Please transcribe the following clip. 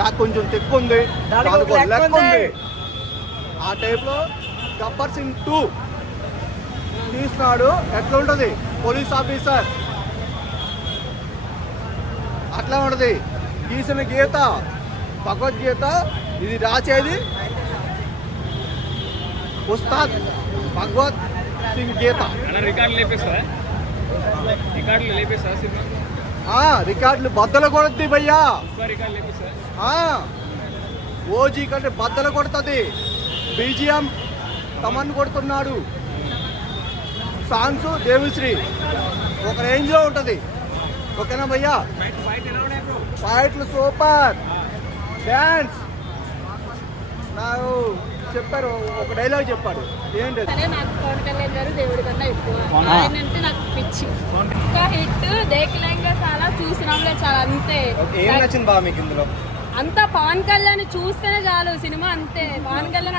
నాకు కొంచెం తెక్కు ఉంది, దానికి లెక్క ఉంది. ఆ టైప్లో గబ్బర్ సింగ్ 2 తీసినాడు. ఎట్లా ఉంటుంది పోలీస్ ఆఫీసర్, అట్లా ఉంటుంది. గీసిన గీత భగవద్గీత, ఇది రాసేది ఉస్తాద్ భగవత్ సింగ్ గీత. రికార్డులు బద్దలు కొడుద్ది భయ్యా, ఓజీ కంటే బద్దలు కొడుతుంది. బీజిఎం తమన్ కొడుతున్నాడు, సాంగ్స్ దేవిశ్రీ ఒక రేంజ్లో ఉంటుంది. ఓకేనా భయ్యా? ఫైట్లు సూపర్, డ్యాన్స్. నాకు చెప్పారు, ఒక డైలాగ్ చెప్పాడు. ఏంటి నాకు పవన్ కళ్యాణ్ గారు దేవుడి కన్నా ఎక్కువ, ఆయన అంటే నాకు పిచ్చి. ఇంకా హిట్ దేఖలేంగా చాలా చూసినాంలే చాలా, అంతే. ఏం నచ్చింది బాగా మీకు ఇందులో? అంతా పవన్ కళ్యాణ్ చూస్తేనే చాలు సినిమా, అంతే. పవన్ కళ్యాణ్